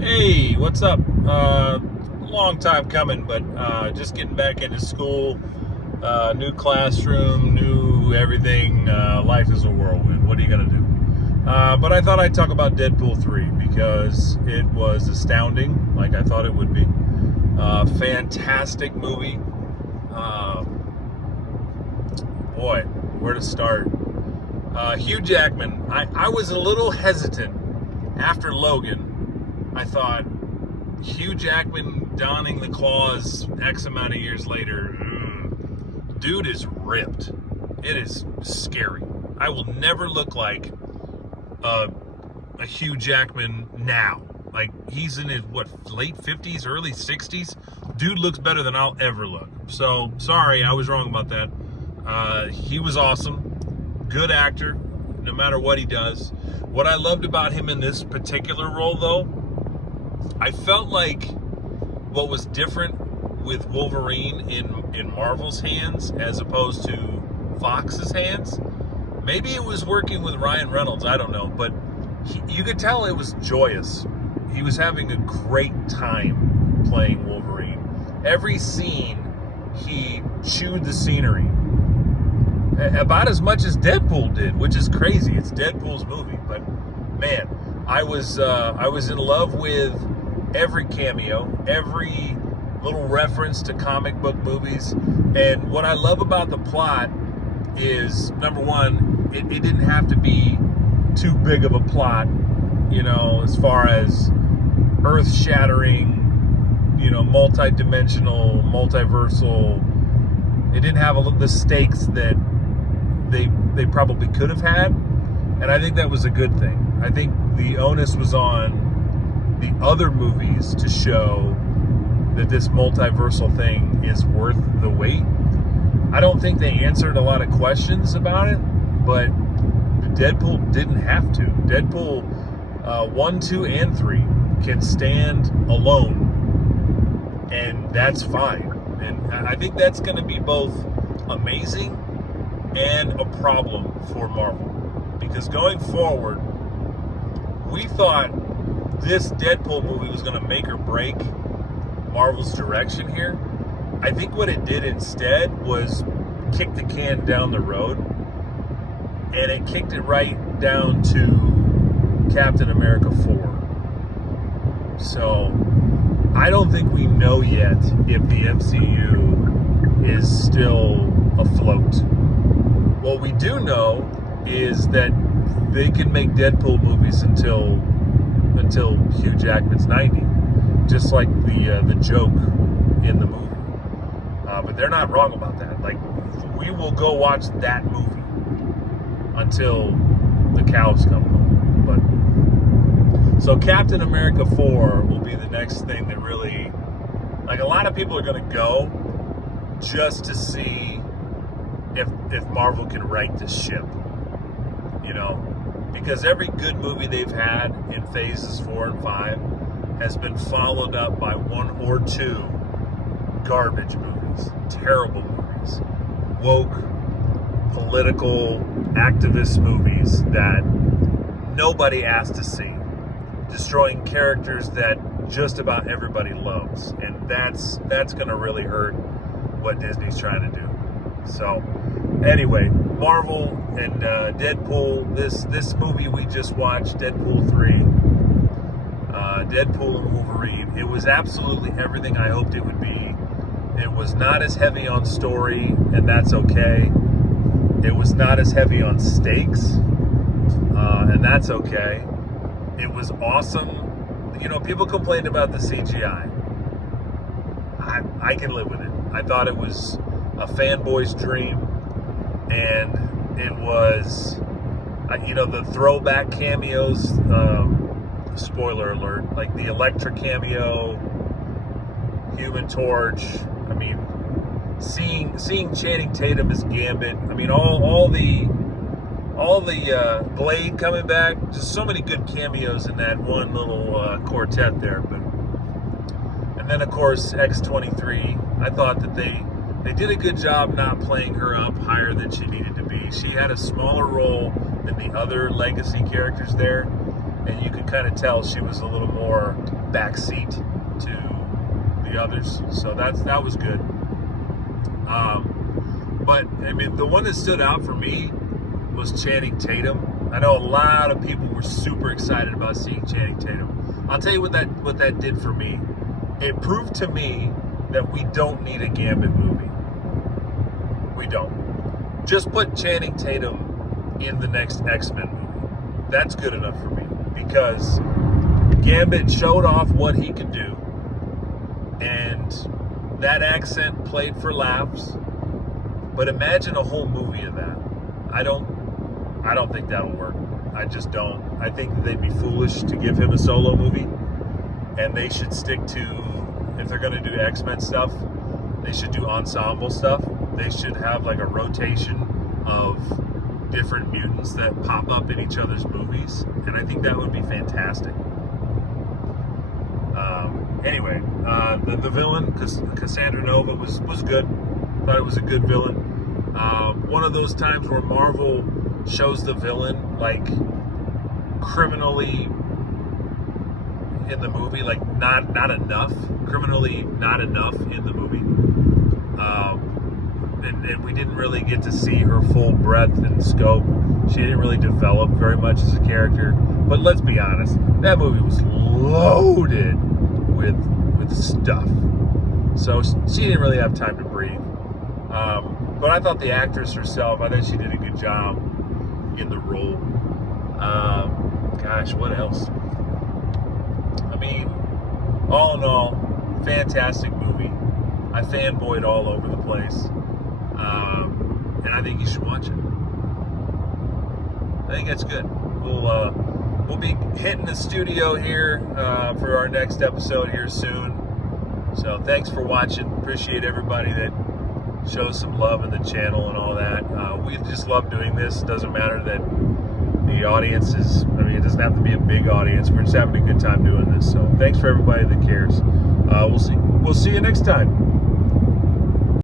Hey, what's up? Long time coming, but just getting back into school. New classroom, new everything. Life is a whirlwind. What are you going to do? But I thought I'd talk about Deadpool 3 because it was astounding, like I thought it would be. Fantastic movie. Uh, Boy, where to start? Hugh Jackman. I was a little hesitant after Logan. I thought Hugh Jackman donning the claws X amount of years later, dude is ripped. It is scary. I will never look like a Hugh Jackman now. Like, he's in his, late 50s, early 60s? Dude looks better than I'll ever look. So, sorry, I was wrong about that. He was awesome. Good actor, no matter what he does. What I loved about him in this particular role, though, I felt like what was different with Wolverine in Marvel's hands as opposed to Fox's hands. Maybe it was working with Ryan Reynolds, I don't know, but you could tell it was joyous. He was having a great time playing Wolverine. Every scene, he chewed the scenery. About as much as Deadpool did, which is crazy. It's Deadpool's movie, but man, I was in love with every cameo, every little reference to comic book movies. And what I love about the plot is, number one, it didn't have to be too big of a plot, as far as earth-shattering, multi-dimensional, multiversal. It didn't have the stakes that they probably could have had, and I think that was a good thing. I think the onus was on the other movies to show that this multiversal thing is worth the wait. I don't think they answered a lot of questions about it, but Deadpool didn't have to. Deadpool 1, 2, and 3 can stand alone, and that's fine. And I think that's going to be both amazing and a problem for Marvel, because going forward, we thought this Deadpool movie was going to make or break Marvel's direction here. I think what it did instead was kick the can down the road, and it kicked it right down to Captain America 4. So I don't think we know yet if the MCU is still afloat. What we do know is that they can make Deadpool movies until Hugh Jackman's 90, just like the joke in the movie. But they're not wrong about that. Like, we will go watch that movie until the cows come home. But so Captain America 4 will be the next thing that really, like, a lot of people are going to go just to see if Marvel can right this ship, because every good movie they've had in phases 4 and 5 has been followed up by 1 or 2 garbage movies, terrible movies, woke, political, activist movies that nobody asked to see, destroying characters that just about everybody loves, and that's going to really hurt what Disney's trying to do. So, anyway, Marvel and Deadpool, this movie we just watched, Deadpool 3, Deadpool and Wolverine, it was absolutely everything I hoped it would be. It was not as heavy on story, and that's okay. It was not as heavy on stakes, and that's okay. It was awesome. People complained about the CGI. I can live with it. I thought it was a fanboy's dream, and it was, the throwback cameos, spoiler alert, like the Elektra cameo, Human Torch. I mean, seeing Channing Tatum as Gambit. I mean, all the Blade coming back. Just so many good cameos in that one little quartet there. But and then of course X-23. I thought that they did a good job not playing her up higher than she needed to be. She had a smaller role than the other legacy characters there, and you could kind of tell she was a little more backseat to the others. So that was good. But I mean, the one that stood out for me was Channing Tatum. I know a lot of people were super excited about seeing Channing Tatum. I'll tell you what that did for me. It proved to me that we don't need a Gambit movie. We don't. Just put Channing Tatum in the next X-Men movie. That's good enough for me, because Gambit showed off what he could do, and that accent played for laughs. But imagine a whole movie of that. I don't think that'll work. I just don't. I think that they'd be foolish to give him a solo movie, and they should stick to, if they're going to do X-Men stuff, they should do ensemble stuff. They should have like a rotation of different mutants that pop up in each other's movies, and I think that would be fantastic. Anyway, the villain, Cassandra Nova, was good. Thought it was a good villain. One of those times where Marvel shows the villain like criminally in the movie, like not enough, criminally not enough in the movie. And we didn't really get to see her full breadth and scope. She didn't really develop very much as a character. But let's be honest, that movie was loaded with stuff. So she didn't really have time to breathe. But I thought the actress herself, I thought she did a good job in the role. Gosh, what else? I mean, all in all, fantastic movie. I fanboyed all over the place. And I think you should watch it. I think that's good. We'll be hitting the studio here for our next episode here soon. So thanks for watching. Appreciate everybody that shows some love in the channel and all that. We just love doing this. It doesn't matter that the audience is, I mean, it doesn't have to be a big audience. We're just having a good time doing this. So thanks for everybody that cares. We'll see you next time.